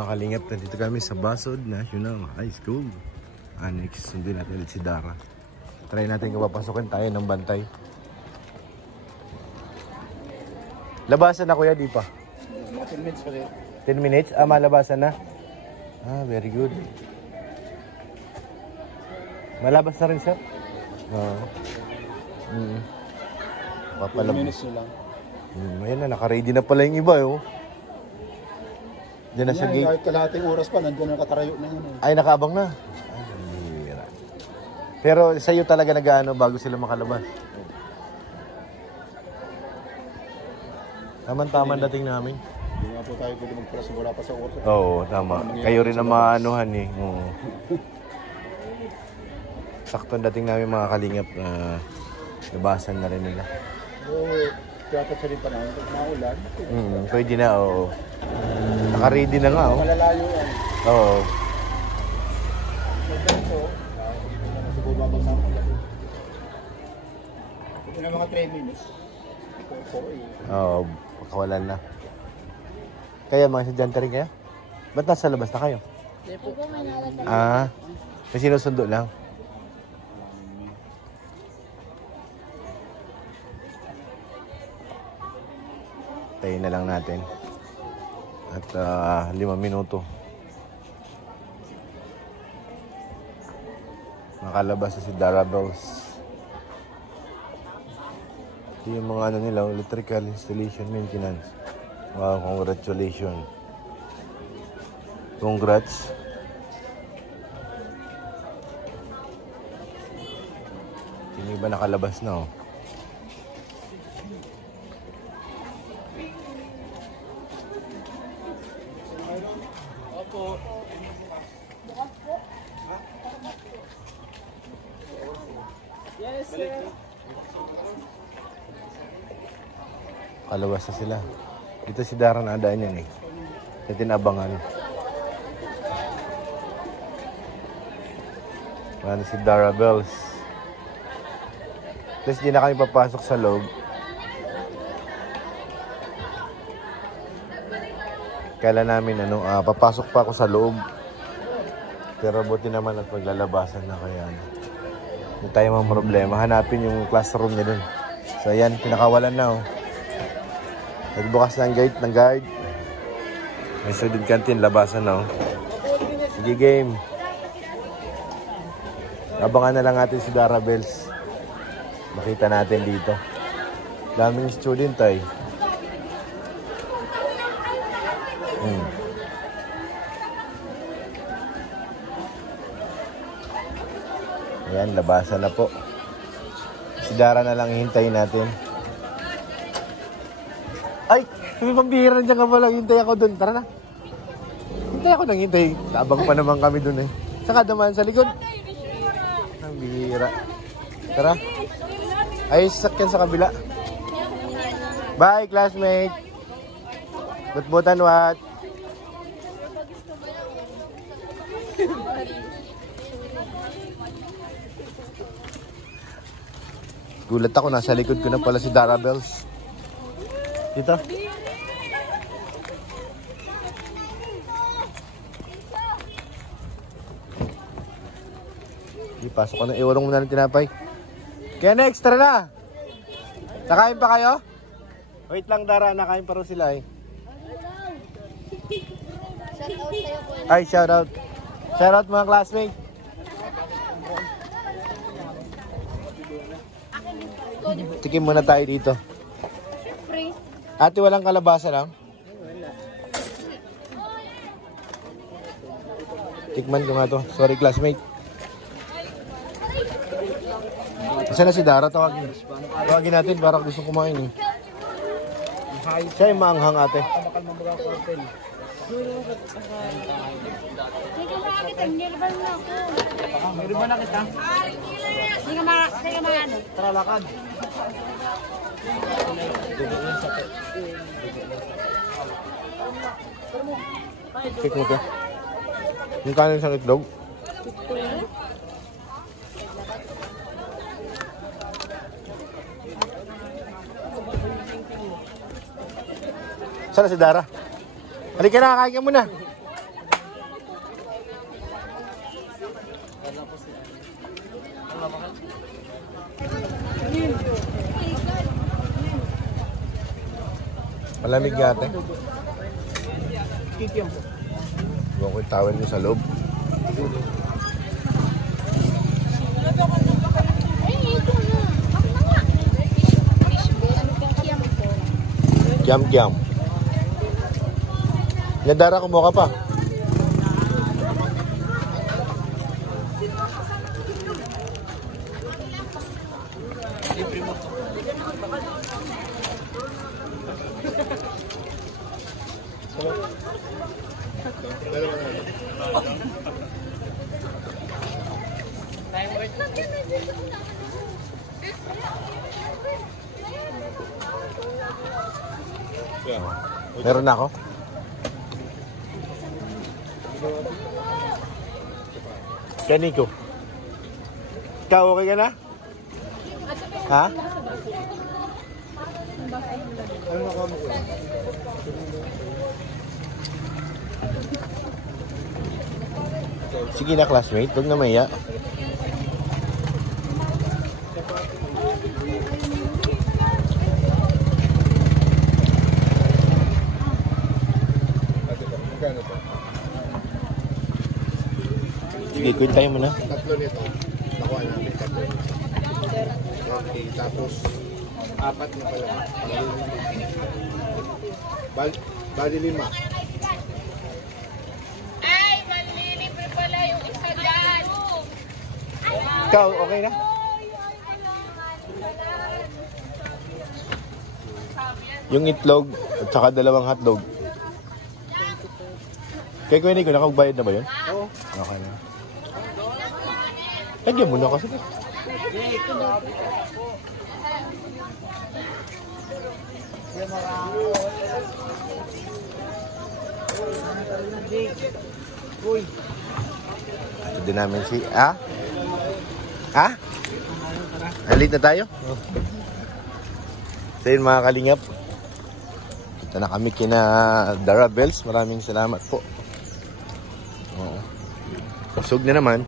Mga kalingap, nandito kami sa Basod National High School. Annex, sundin natin ulit si Dara. Try natin kung papasokin tayo ng bantay. Labasan na kuya, di pa? 10 minutes pa rin. 10 minutes? Ah, malabasan na? Ah, very good. Malabas na rin, sir? Oo. Papalab. 10 minutes na lang. Ayan na, naka-ready na pala yung iba, oh. Diyan na sa gate. Kahit kalahating oras pa, nandiyan na nakatarayo na yun. Ay, nakaabang na. Ay, hira. Pero sa iyo talaga nag-ano bago sila makalabas. Tama-tama dating namin. Hindi nga po tayo pwede magpalas wala pa sa oras. Oo, tama. Kayo rin ang maanuhan eh. Oo. Sakto dating namin mga kalingap na labasan na rin nila. Dapat sa rin pa namin pag maulan. Pwede na, oo. Naka-ready na nga, oh. Malalayo yan. Oo. Magdito, siguro babagsak ang labi. Ito na mga 3 minutes. Oo, pagkawalan na. Kaya mga estudyante rin kayo? Ba't nasa labas na kayo? Ah, may sinusundo lang. Tayo na lang natin. At 5 minuto. Nakalabas na si Dara Bells. Ito yung mga ano nila, electrical installation maintenance. Wow, congratulations. Congrats. Yung iba nakalabas na, oh. Yes, sir. Kalabas na sila. Dito si Dara na adaan yan eh. Sa tinabangan. Ano si Dara Bells. Tapos di na kami papasok sa loob. Kala namin papasok pa ako sa loob. Pero buti naman at maglalabasan na kaya hindi tayo mga problema. Hanapin yung classroom niya dun. So ayan, pinakawalan na, oh. Nagbukas na ang gate ng guard. May student canteen, labasan na, oh. Sige, game. Abangan na lang natin si Dara Bells. Makita natin dito. Daming student ay. Ayan, labasan na po. Si Dara na lang hintayin natin. Ay! May pambihira dyan ka pala. Hintay ako dun. Tara na. Hintay ako nang hintay. Tabang pa naman kami dun eh. Saka dumaan sa likod. Ang bihira. Tara. Ay, sasakyan sa kabila. Bye, classmate. But-butan what? Gulat ako, nasa likod ko na pala si Dara Bells. Dito. Pasok ko na, iwalong mo na ng tinapay. Kaya next, tara na! Nakain pa kayo? Wait lang, Dara, nakain pa rin sila eh. Ay, shout out. Shout out mga classmates. Tikim muna tayo dito. Ate, walang kalabasa lang? Tikman ko nga to. Sorry, classmate. Kasi na si Dara, tawagin natin para gusto kumain eh. Siya yung maanghang, ate. Meron ba na kita? Hindi ka maano. Tara, lakad. Tik mo to. Yung kanin sa itlog. Sana si Dara. Halika na, kain ka muna. Malamig nga ate. Kikiam po. Huwag ko yung towel nyo sa loob. Kiam-kiam. Nadara, kumuha ka pa. Meron na ako. Kaniko. Ikaw, okay ka na? Ha? Sige na, classmate. Huwag na maya. Sige, kwentay mo na. Tatlo nito. Nakuha namin tatlo. Okay, tapos apat na pala. Bali 5. Ay, manlilibre pala yung isa dyan. Ikaw, okay na? Yung itlog at saka 2 hotdog. Kaya kuya Nico, nakagbayad na ba yun? Oo. Okay na. Lagyan mo na kasi. Ito din namin si... Ah? Ah? Late na tayo? So yun mga kalingap. Ito na kami kina Dara Bells. Maraming salamat po. Busog na naman.